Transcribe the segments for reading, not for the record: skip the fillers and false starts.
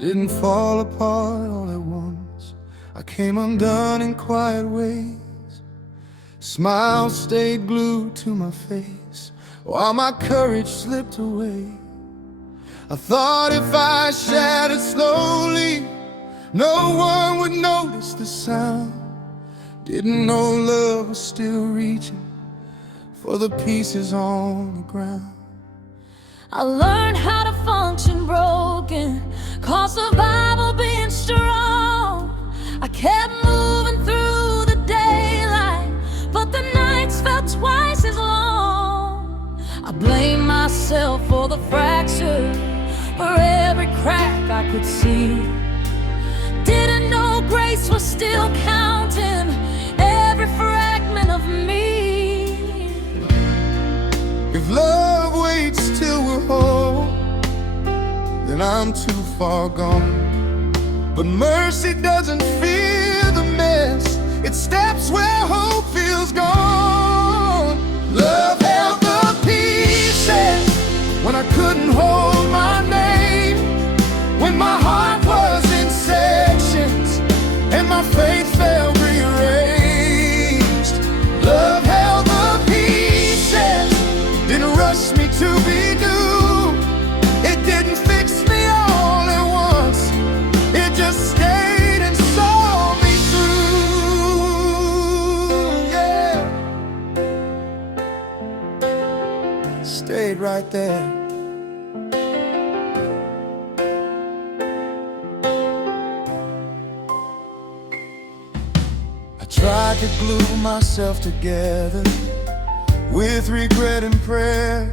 didn't fall apart all at once. I came undone in quiet ways. Smiles stayed glued to my face while my courage slipped away. I thought if I shattered slowly, no one would notice the sound. Didn't know love was still reaching for the pieces on the ground. I learned how to function broken, call survival being strong. I kept moving through the daylight, but the nights felt twice as long. I blame myself for the fracture, for every crack I could see. Didn't know grace was still counting every fragment of me. If love waits till we're whole, then I'm too far gone. But mercy doesn't fear the mess, it steps where hope feels gone. Love held the pieces when I couldn't hold my name, when my heart was in sections and my faith felt rearranged. Love held the pieces, didn't rush me to be new. It didn't fix me all at once, it just stayed and saw me through. Yeah, stayed right there. Tried to glue myself together with regret and prayer.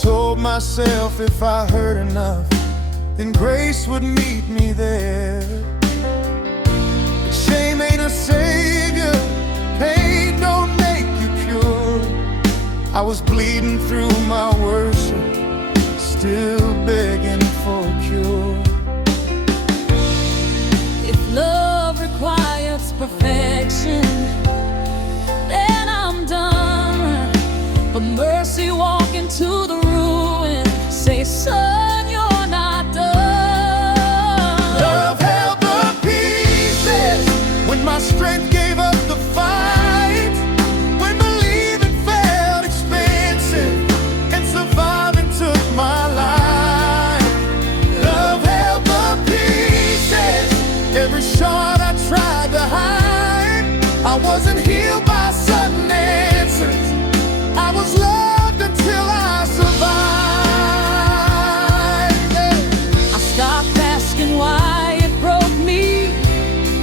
Told myself if I hurt enough, then grace would meet me there. Shame ain't a savior, pain don't make you pure. I was bleeding through my worship, still begging for a cure. If love requires perfection, then I'm done. But mercy walk into the ruin, say, son, you're not done. Love held the pieces when my strength gave up the fight, when believing felt expensive and surviving took my life. Love held the pieces, every shot I tried to hide. I wasn't healed by sudden answers, I was loved until I survived. I stopped asking why it broke me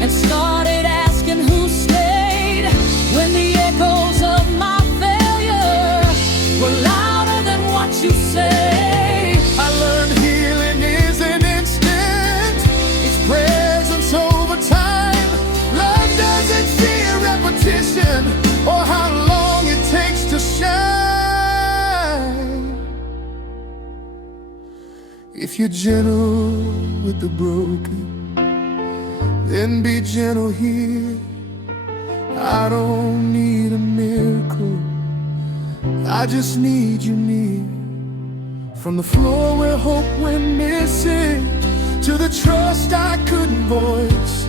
and started asking who stayed, when the echoes of my failure were louder than what you say. I learned healing isn't instant, it's presence over time. Love doesn't fear repetition or how long it takes to shine. If you're gentle with the broken, then be gentle here. I don't need a miracle, I just need you near. From the floor where hope went missing to the trust I couldn't voice,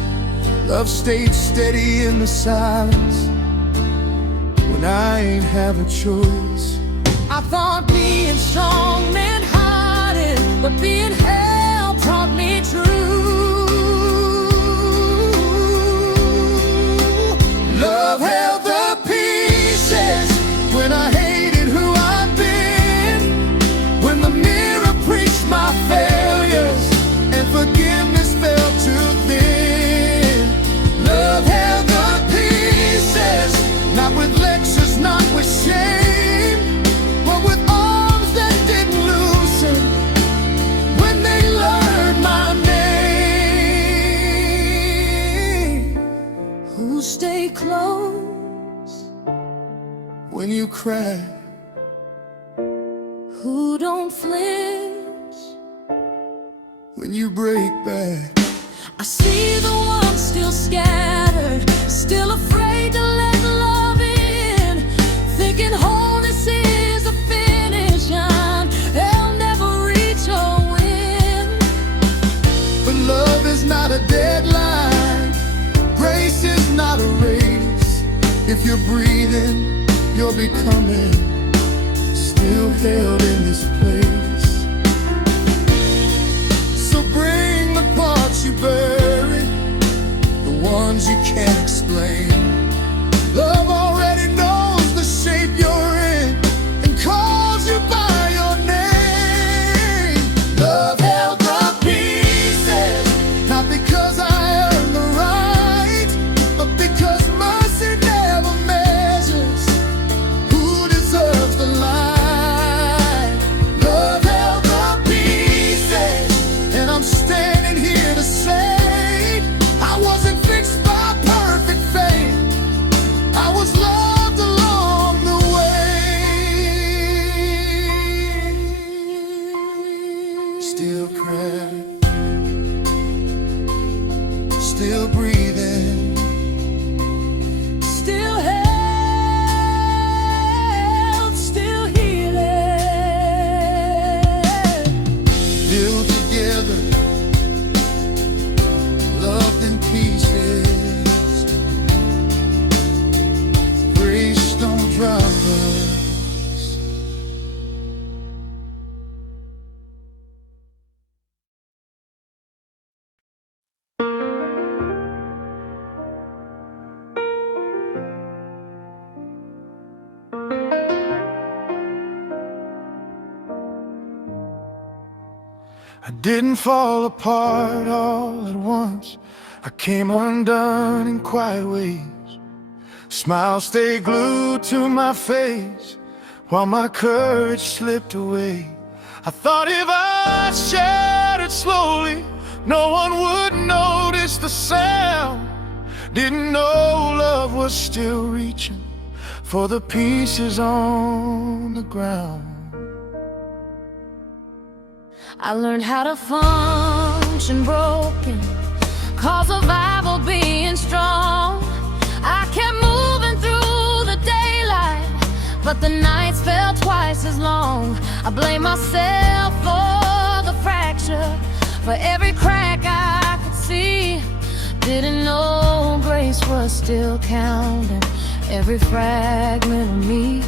love stayed steady in the silence when I ain't have a choice. I thought being strong meant hiding, but being held taught me true. Love held the pieces when I hated who I'd been, when the mirror preached my failures and forgiveness felt too thin. Love held the pieces, not with lectures, not with shame, but with arms that didn't loosen when they learned my name. Who stay close When you cry, who don't flinch when you break back. I see the ones still scattered, still afraid to let love in, thinking wholeness is a finish line they'll never reach or win. deadline. Grace is not a race. If you're breathing, you're becoming. Still held in this place. So bring the parts you bury, the ones you can't explain. Love already knows the shape you're in and calls you by your name. Love held the pieces, not because I earned the right, but because mercy never measures who deserves the light. Love held the pieces, and I'm standing here to say I wasn't fixed by perfect faith. I was loved along the way. Still crying, still breathing, Still held, still healing. still together, loved in pieces. Grace don't drop us. I didn't fall apart all at once. I came undone in quiet ways. Smile stayed glued to my face while my courage slipped away. I thought if I shattered slowly, no one would notice the sound. Didn't know love was still reaching for the pieces on the ground. I learned how to function broken, call survival being strong. I kept moving through the daylight, but the nights felt twice as long. I blame myself for the fracture, for every crack I could see. Didn't know grace was still counting every fragment of me.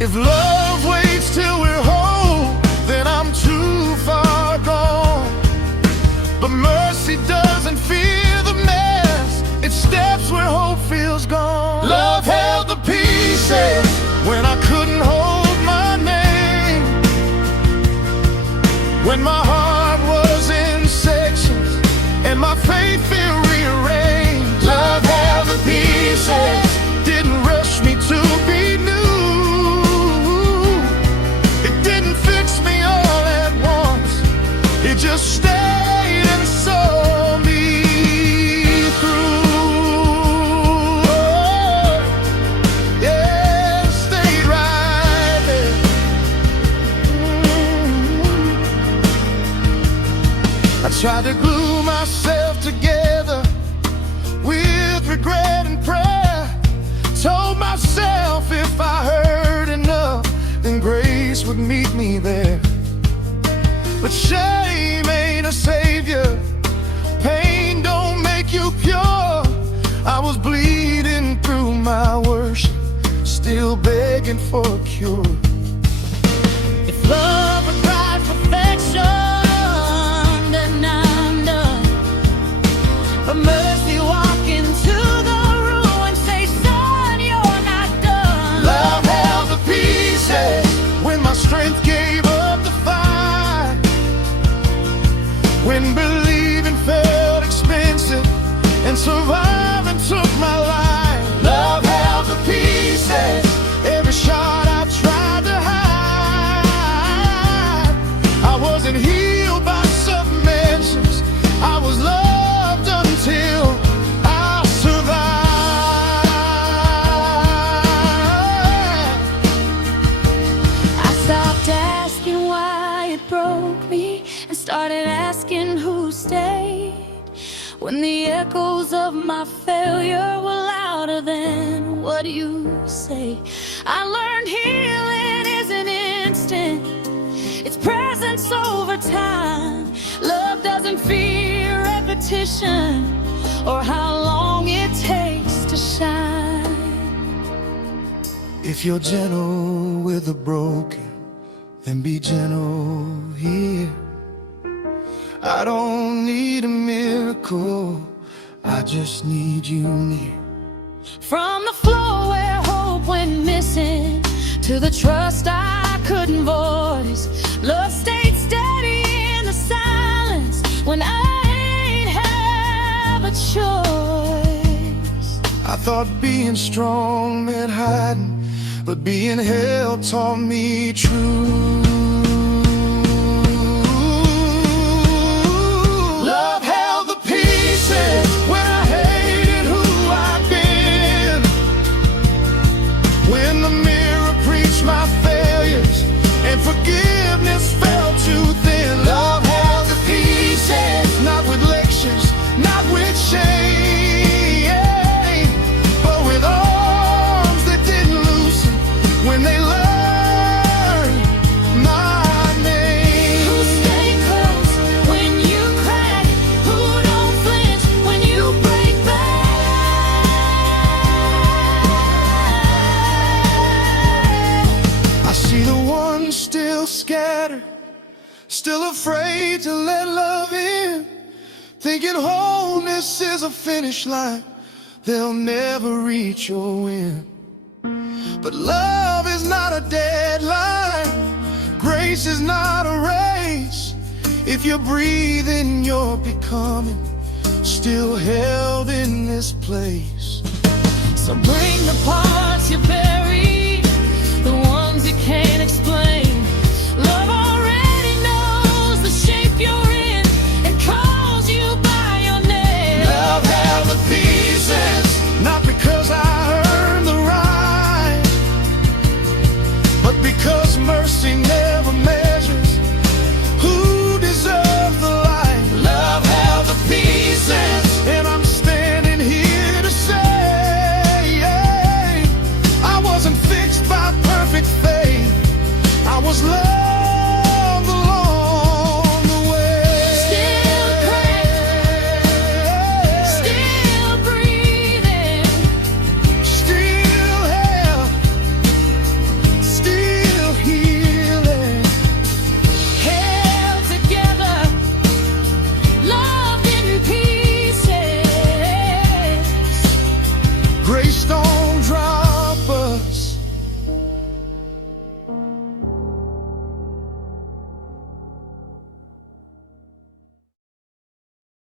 If love waits till we're whole, then I'm too far gone. But mercy doesn't fear the mess, it steps where hope feels gone. Love held the pieces when I couldn't hold my name, when my heart was in sections and my faith felt rearranged. Love held the pieces, didn't rush me to be new. It didn't fix me all at once, it just stayed and saw me through. Oh, yeah, stayed right there. I tried to glue myself together with regret and prayer. Told myself if I heard enough, then grace would meet me there. But shame ain't a savior, pain don't make you pure. I was bleeding through my worship, still begging for a cure. If love required perfection, then I'm done. But mercy walk into the room and say, son, you're not done. Love held the pieces when my strength gave up the fight, when believing felt expensive and surviving took my life. Love held the pieces, every shot I tried to hide. I wasn't healed by submersions, I was loved until I survived. I stopped asking why it broke me and started asking who stayed. When the echoes of my failure were louder than what you say, I learned healing isn't instant, it's presence over time. Love doesn't fear repetition. competition or how long it takes to shine. If you're gentle with the broken, then be gentle here. I don't need a miracle, I just need you near. From the floor where hope went missing to the trust I couldn't voice, love stayed steady in the silence when I ain't have a choice. I thought being strong meant hiding, but being held taught me true. Love held the pieces when I hated who I've been. When the mirror preached my failures and forgiveness fell too thin. Love held the pieces, not with lectures, not with shame, but with arms that didn't loosen when they learned my name. Who stay close when you crack? Who don't flinch when you break back? I see the ones still scattered, still afraid to let love in, thinking wholeness is a finish line they'll never reach or win. But love is not a deadline, grace is not a race. If you're breathing, you're becoming, still held in this place. So bring the parts you bury